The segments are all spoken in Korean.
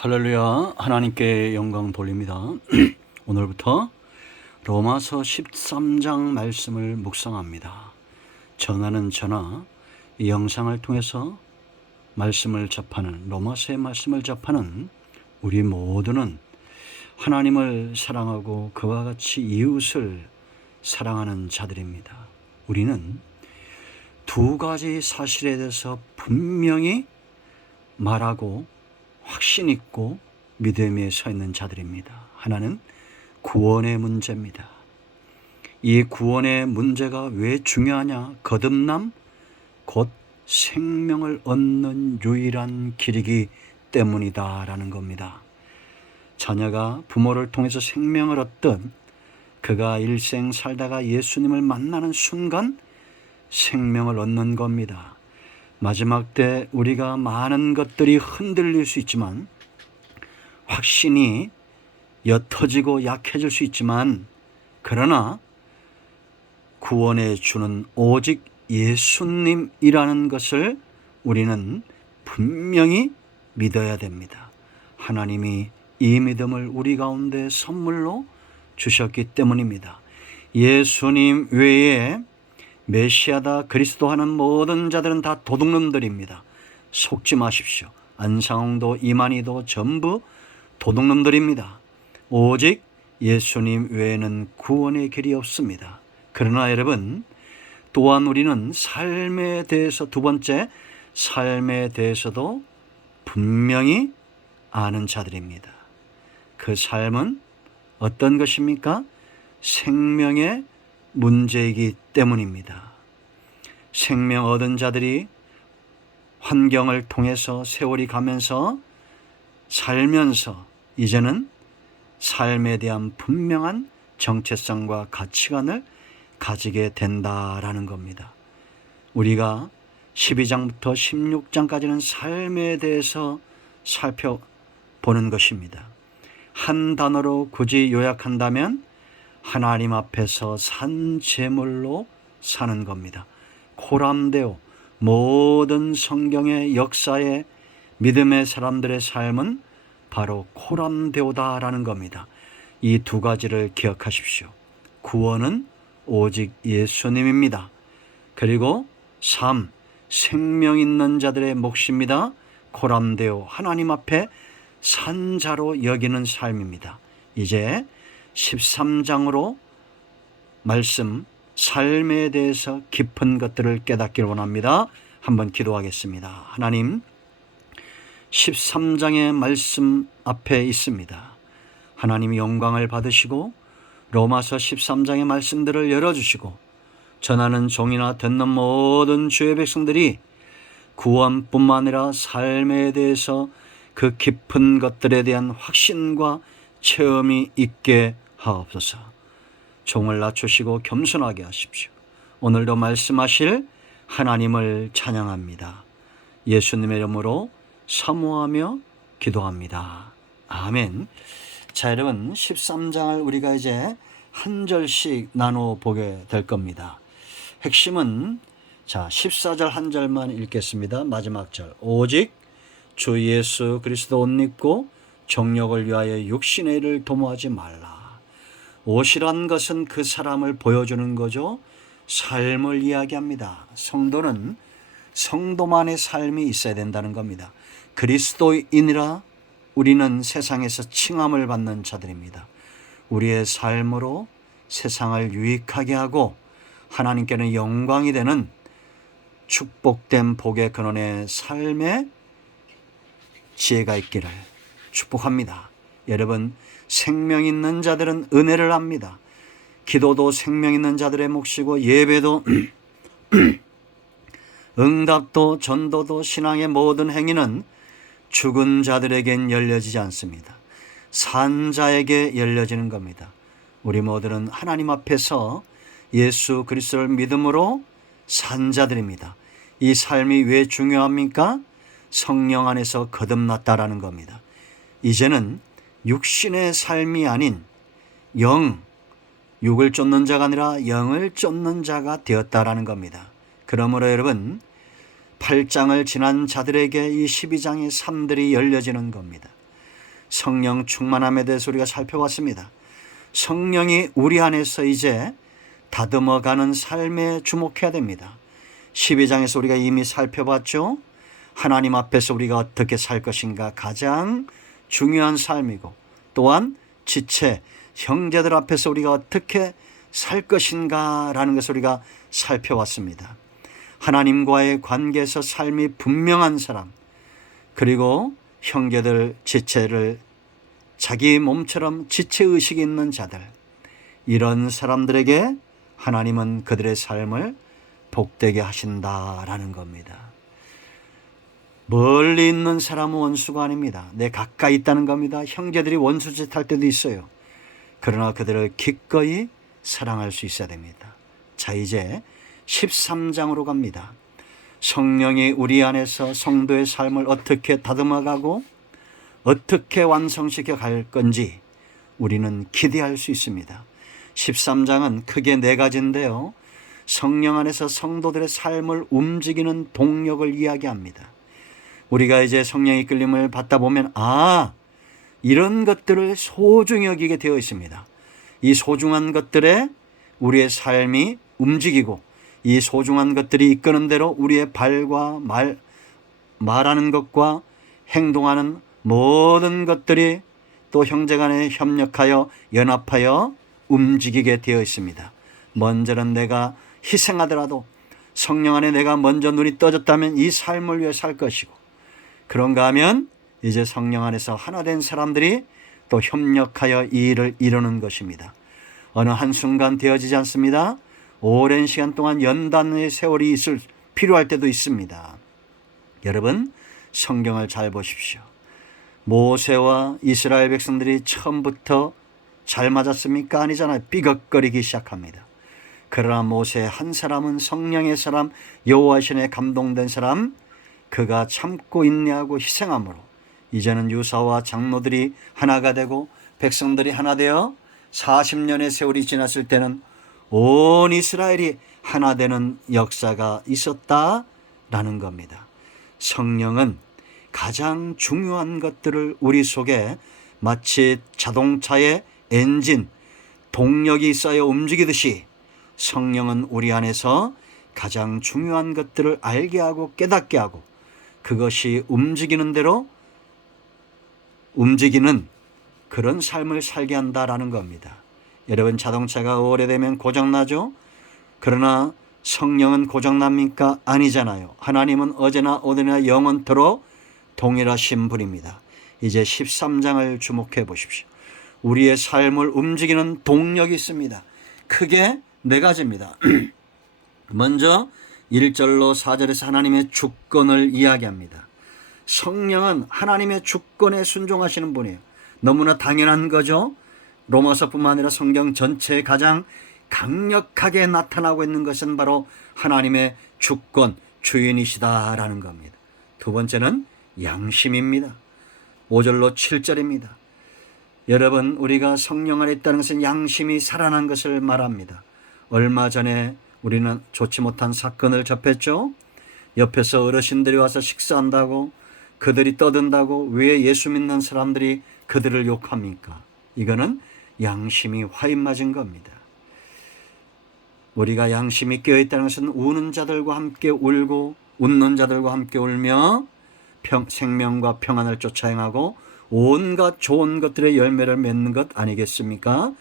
할렐루야. 하나님께 영광 돌립니다. 오늘부터 로마서 13장 말씀을 묵상합니다. 전하는 전하, 이 영상을 통해서 말씀을 접하는, 로마서의 말씀을 접하는 우리 모두는 하나님을 사랑하고 그와 같이 이웃을 사랑하는 자들입니다. 우리는 두 가지 사실에 대해서 분명히 말하고 확신 있고 믿음에 서 있는 자들입니다. 하나는 구원의 문제입니다. 이 구원의 문제가 왜 중요하냐? 거듭남, 곧 생명을 얻는 유일한 길이기 때문이다라는 겁니다. 자녀가 부모를 통해서 생명을 얻든 그가 일생 살다가 예수님을 만나는 순간 생명을 얻는 겁니다. 마지막 때 우리가 많은 것들이 흔들릴 수 있지만, 확신이 옅어지고 약해질 수 있지만, 그러나 구원해 주는 오직 예수님이라는 것을 우리는 분명히 믿어야 됩니다. 하나님이 이 믿음을 우리 가운데 선물로 주셨기 때문입니다. 예수님 외에 메시아다 그리스도 하는 모든 자들은 다 도둑놈들입니다. 속지 마십시오. 안상홍도 이만희도 전부 도둑놈들입니다. 오직 예수님 외에는 구원의 길이 없습니다. 그러나 여러분, 또한 우리는 삶에 대해서, 두 번째, 삶에 대해서도 분명히 아는 자들입니다. 그 삶은 어떤 것입니까? 생명의 문제이기 때문입니다. 생명 얻은 자들이 환경을 통해서 세월이 가면서 살면서 이제는 삶에 대한 분명한 정체성과 가치관을 가지게 된다라는 겁니다. 우리가 12장부터 16장까지는 삶에 대해서 살펴보는 것입니다. 한 단어로 굳이 요약한다면 하나님 앞에서 산 제물로 사는 겁니다. 코람데오, 모든 성경의 역사의 믿음의 사람들의 삶은 바로 코람데오다라는 겁니다. 이 두 가지를 기억하십시오. 구원은 오직 예수님입니다. 그리고 삶, 생명 있는 자들의 몫입니다. 코람데오, 하나님 앞에 산자로 여기는 삶입니다. 이제 13장으로 말씀, 삶에 대해서 깊은 것들을 깨닫기를 원합니다. 한번 기도하겠습니다. 하나님, 13장의 말씀 앞에 있습니다. 하나님이 영광을 받으시고 로마서 13장의 말씀들을 열어주시고 전하는 종이나 듣는 모든 주의 백성들이 구원뿐만 아니라 삶에 대해서 그 깊은 것들에 대한 확신과 체험이 있게 하옵소서. 종을 낮추시고 겸손하게 하십시오. 오늘도 말씀하실 하나님을 찬양합니다. 예수님의 이름으로 사모하며 기도합니다. 아멘. 자, 여러분, 13장을 우리가 이제 한 절씩 나눠 보게 될 겁니다. 핵심은, 자, 14절 한 절만 읽겠습니다. 마지막 절. 오직 주 예수 그리스도 옷 입고 정욕을 위하여 육신의 일을 도모하지 말라. 옷이란 것은 그 사람을 보여주는 거죠. 삶을 이야기합니다. 성도는 성도만의 삶이 있어야 된다는 겁니다. 그리스도인이라 우리는 세상에서 칭함을 받는 자들입니다. 우리의 삶으로 세상을 유익하게 하고 하나님께는 영광이 되는 축복된 복의 근원의 삶의 지혜가 있기를 축복합니다. 여러분, 생명 있는 자들은 은혜를 합니다. 기도도 생명 있는 자들의 몫이고 예배도 응답도 전도도 신앙의 모든 행위는 죽은 자들에겐 열려지지 않습니다. 산 자에게 열려지는 겁니다. 우리 모두는 하나님 앞에서 예수 그리스도를 믿음으로 산 자들입니다. 이 삶이 왜 중요합니까? 성령 안에서 거듭났다라는 겁니다. 이제는 육신의 삶이 아닌 육을 쫓는 자가 아니라 영을 쫓는 자가 되었다라는 겁니다. 그러므로 여러분, 8장을 지난 자들에게 이 12장의 삶들이 열려지는 겁니다. 성령 충만함에 대해서 우리가 살펴봤습니다. 성령이 우리 안에서 이제 다듬어가는 삶에 주목해야 됩니다. 12장에서 우리가 이미 살펴봤죠. 하나님 앞에서 우리가 어떻게 살 것인가 가장 중요한 삶이고, 또한 지체, 형제들 앞에서 우리가 어떻게 살 것인가 라는 것을 우리가 살펴왔습니다. 하나님과의 관계에서 삶이 분명한 사람, 그리고 형제들 지체를 자기 몸처럼 지체의식이 있는 자들, 이런 사람들에게 하나님은 그들의 삶을 복되게 하신다라는 겁니다. 멀리 있는 사람은 원수가 아닙니다. 내 가까이 있다는 겁니다. 형제들이 원수짓 할 때도 있어요. 그러나 그들을 기꺼이 사랑할 수 있어야 됩니다. 자, 이제 13장으로 갑니다. 성령이 우리 안에서 성도의 삶을 어떻게 다듬어가고 어떻게 완성시켜 갈 건지 우리는 기대할 수 있습니다. 13장은 크게 4가지인데요. 성령 안에서 성도들의 삶을 움직이는 동력을 이야기합니다. 우리가 이제 성령의 이끌림을 받다 보면 이런 것들을 소중히 여기게 되어 있습니다. 이 소중한 것들에 우리의 삶이 움직이고, 이 소중한 것들이 이끄는 대로 우리의 발과 말하는 것과 행동하는 모든 것들이 또 형제간에 협력하여 연합하여 움직이게 되어 있습니다. 먼저는 내가 희생하더라도 성령 안에 내가 먼저 눈이 떠졌다면 이 삶을 위해 살 것이고, 그런가 하면 이제 성령 안에서 하나 된 사람들이 또 협력하여 이 일을 이루는 것입니다. 어느 한순간 되어지지 않습니다. 오랜 시간 동안 연단의 세월이 필요할 때도 있습니다. 여러분, 성경을 잘 보십시오. 모세와 이스라엘 백성들이 처음부터 잘 맞았습니까? 아니잖아요. 삐걱거리기 시작합니다. 그러나 모세 한 사람은 성령의 사람, 여호와 신에 감동된 사람, 그가 참고 인내하고 희생함으로 이제는 유사와 장로들이 하나가 되고 백성들이 하나 되어 40년의 세월이 지났을 때는 온 이스라엘이 하나 되는 역사가 있었다라는 겁니다. 성령은 가장 중요한 것들을 우리 속에 마치 자동차의 엔진, 동력이 있어야 움직이듯이 성령은 우리 안에서 가장 중요한 것들을 알게 하고 깨닫게 하고 그것이 움직이는 대로 움직이는 그런 삶을 살게 한다라는 겁니다. 여러분, 자동차가 오래되면 고장나죠? 그러나 성령은 고장납니까? 아니잖아요. 하나님은 어제나 오늘이나 영원토록 동일하신 분입니다. 이제 13장을 주목해 보십시오. 우리의 삶을 움직이는 동력이 있습니다. 크게 4가지입니다. 먼저 1절로 4절에서 하나님의 주권을 이야기합니다. 성령은 하나님의 주권에 순종하시는 분이에요. 너무나 당연한 거죠. 로마서뿐만 아니라 성경 전체에 가장 강력하게 나타나고 있는 것은 바로 하나님의 주권, 주인이시다라는 겁니다. 두 번째는 양심입니다. 5절로 7절입니다. 여러분, 우리가 성령 안에 있다는 것은 양심이 살아난 것을 말합니다. 얼마 전에 우리는 좋지 못한 사건을 접했죠. 옆에서 어르신들이 와서 식사한다고, 그들이 떠든다고 왜 예수 믿는 사람들이 그들을 욕합니까? 이거는 양심이 화인 맞은 겁니다. 우리가 양심이 깨어있다는 것은 우는 자들과 함께 울고 웃는 자들과 함께 울며 생명과 평안을 쫓아 행하고 온갖 좋은 것들의 열매를 맺는 것 아니겠습니까?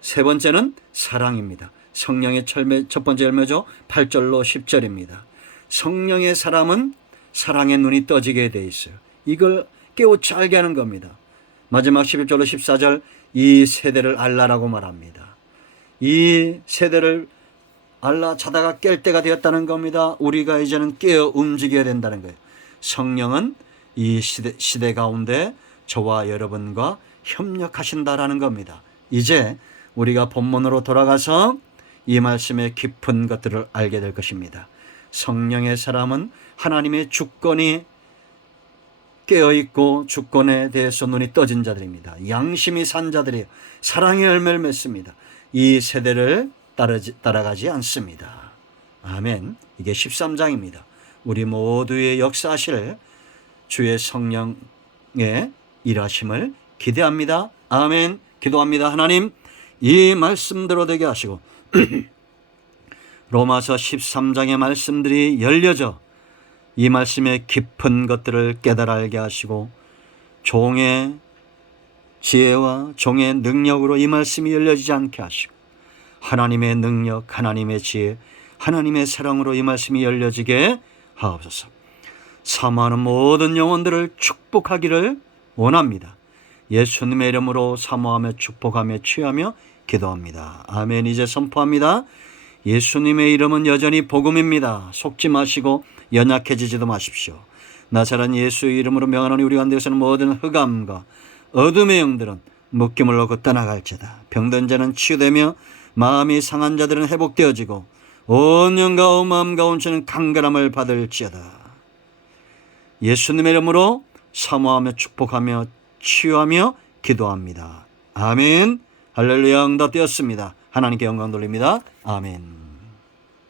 세 번째는 사랑입니다. 성령의 첫 번째 열매죠. 8절로 10절입니다. 성령의 사람은 사랑의 눈이 떠지게 돼 있어요. 이걸 깨우쳐 알게 하는 겁니다. 마지막 11절로 14절, 이 세대를 알라라고 말합니다. 이 세대를 알라, 자다가 깰 때가 되었다는 겁니다. 우리가 이제는 깨어 움직여야 된다는 거예요. 성령은 이 시대 가운데 저와 여러분과 협력하신다라는 겁니다. 이제 우리가 본문으로 돌아가서 이 말씀의 깊은 것들을 알게 될 것입니다. 성령의 사람은 하나님의 주권이 깨어있고 주권에 대해서 눈이 떠진 자들입니다. 양심이 산 자들이에요. 사랑의 열매를 맺습니다. 이 세대를 따라가지 않습니다. 아멘. 이게 13장입니다. 우리 모두의 역사하실 주의 성령의 일하심을 기대합니다. 아멘. 기도합니다. 하나님, 이 말씀대로 되게 하시고 로마서 13장의 말씀들이 열려져 이 말씀의 깊은 것들을 깨달아 알게 하시고 종의 지혜와 종의 능력으로 이 말씀이 열려지지 않게 하시고 하나님의 능력, 하나님의 지혜, 하나님의 사랑으로 이 말씀이 열려지게 하옵소서. 사모하는 모든 영혼들을 축복하기를 원합니다. 예수님의 이름으로 사모하며 축복하며 취하며 기도합니다. 아멘. 이제 선포합니다. 예수님의 이름은 여전히 복음입니다. 속지 마시고 연약해지지도 마십시오. 나사렛 예수의 이름으로 명하노니 우리 가운데서는 모든 흑암과 어둠의 영들은 묶임을 놓고 떠나갈지다. 병든 자는 치유되며 마음이 상한 자들은 회복되어지고 온 영과 온 마음과 온 신은 강건함을 받을지어다. 예수님의 이름으로 사모하며 축복하며 치유하며 기도합니다. 아멘. 할렐루야. 응답되었습니다. 하나님께 영광 돌립니다. 아멘.